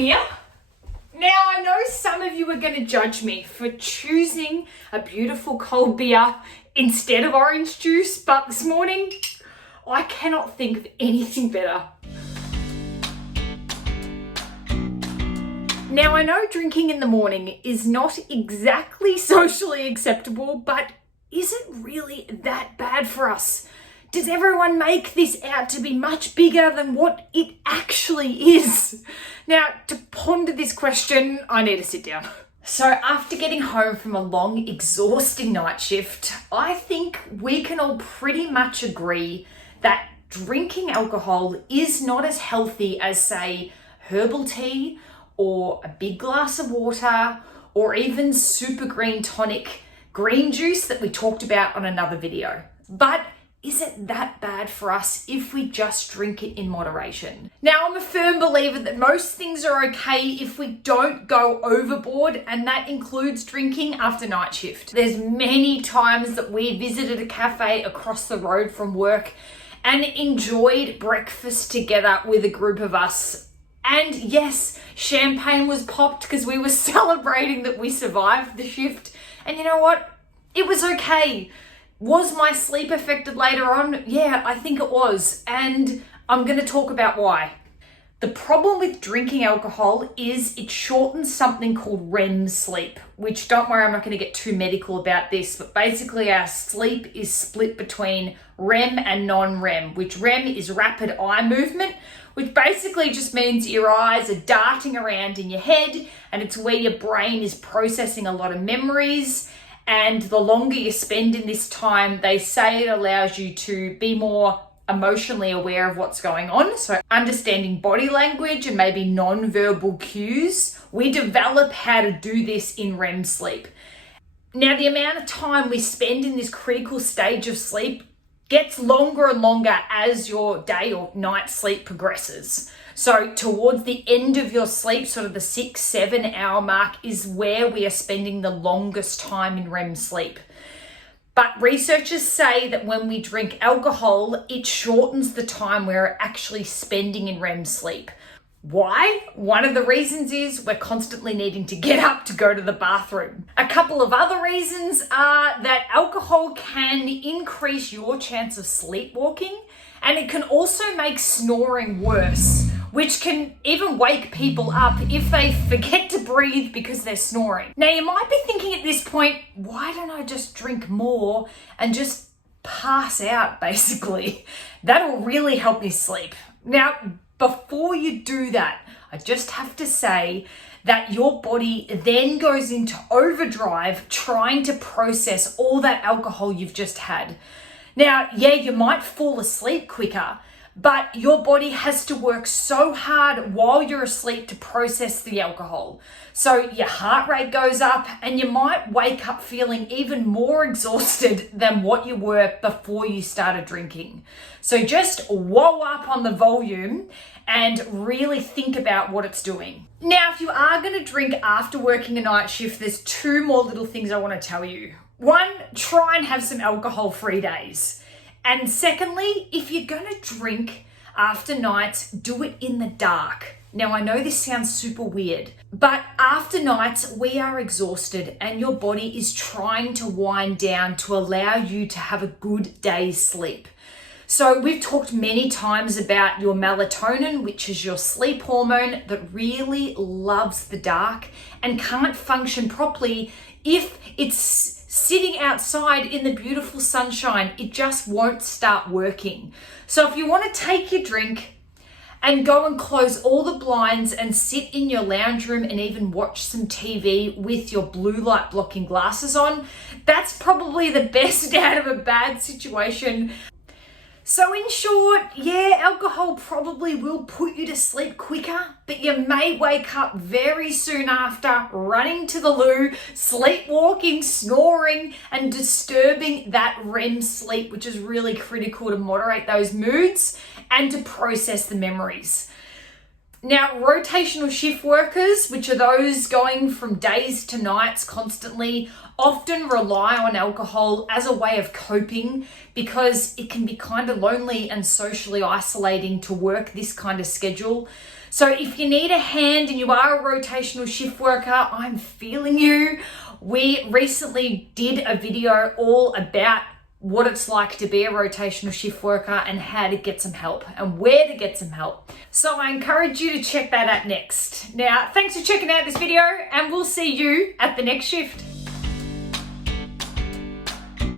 beer. Now, I know some of you are going to judge me for choosing a beautiful cold beer instead of orange juice, but this morning, I cannot think of anything better. Now, I know drinking in the morning is not exactly socially acceptable, but is it really that bad for us? Does everyone make this out to be much bigger than what it actually is? Now, to ponder this question, I need to sit down. So after getting home from a long, exhausting night shift, I think we can all pretty much agree that drinking alcohol is not as healthy as, say, herbal tea or a big glass of water or even super green tonic green juice that we talked about on another video. But is it that bad for us if we just drink it in moderation? Now, I'm a firm believer that most things are okay if we don't go overboard, and that includes drinking after night shift. There's many times that we visited a cafe across the road from work and enjoyed breakfast together with a group of us. And yes, champagne was popped because we were celebrating that we survived the shift. And you know what? It was okay. Was my sleep affected later on? Yeah, I think it was. And I'm going to talk about why. The problem with drinking alcohol is it shortens something called REM sleep, which, don't worry, I'm not going to get too medical about this, but basically our sleep is split between REM and non-REM, which REM is rapid eye movement, which basically just means your eyes are darting around in your head, and it's where your brain is processing a lot of memories. And the longer you spend in this time, they say it allows you to be more emotionally aware of what's going on. So understanding body language and maybe non-verbal cues. We develop how to do this in REM sleep. Now, the amount of time we spend in this critical stage of sleep gets longer and longer as your day or night sleep progresses. So towards the end of your sleep, sort of the 6-7 hour mark is where we are spending the longest time in REM sleep. But researchers say that when we drink alcohol, it shortens the time we're actually spending in REM sleep. Why? One of the reasons is we're constantly needing to get up to go to the bathroom. A couple of other reasons are that alcohol can increase your chance of sleepwalking, and it can also make snoring worse, which can even wake people up if they forget to breathe because they're snoring. Now, you might be thinking at this point, why don't I just drink more and just pass out, basically? That'll really help me sleep. Now, before you do that, I just have to say that your body then goes into overdrive trying to process all that alcohol you've just had. Now, yeah, you might fall asleep quicker, but your body has to work so hard while you're asleep to process the alcohol. So your heart rate goes up and you might wake up feeling even more exhausted than what you were before you started drinking. So just whoa up on the volume and really think about what it's doing. Now, if you are going to drink after working a night shift, there's two more little things I want to tell you. One, try and have some alcohol-free days. And secondly, if you're going to drink after nights, do it in the dark. Now, I know this sounds super weird, but after nights, we are exhausted and your body is trying to wind down to allow you to have a good day's sleep. So we've talked many times about your melatonin, which is your sleep hormone that really loves the dark and can't function properly if it's sitting outside in the beautiful sunshine. It just won't start working. So if you want to take your drink and go and close all the blinds and sit in your lounge room and even watch some TV with your blue light blocking glasses on, that's probably the best out of a bad situation. So in short, yeah, alcohol probably will put you to sleep quicker, but you may wake up very soon after running to the loo, sleepwalking, snoring, and disturbing that REM sleep, which is really critical to moderate those moods and to process the memories. Now, rotational shift workers, which are those going from days to nights constantly, often rely on alcohol as a way of coping because it can be kind of lonely and socially isolating to work this kind of schedule. So if you need a hand and you are a rotational shift worker, I'm feeling you. We recently did a video all about what it's like to be a rotational shift worker and how to get some help and where to get some help. So I encourage you to check that out next. Now, thanks for checking out this video and we'll see you at the next shift.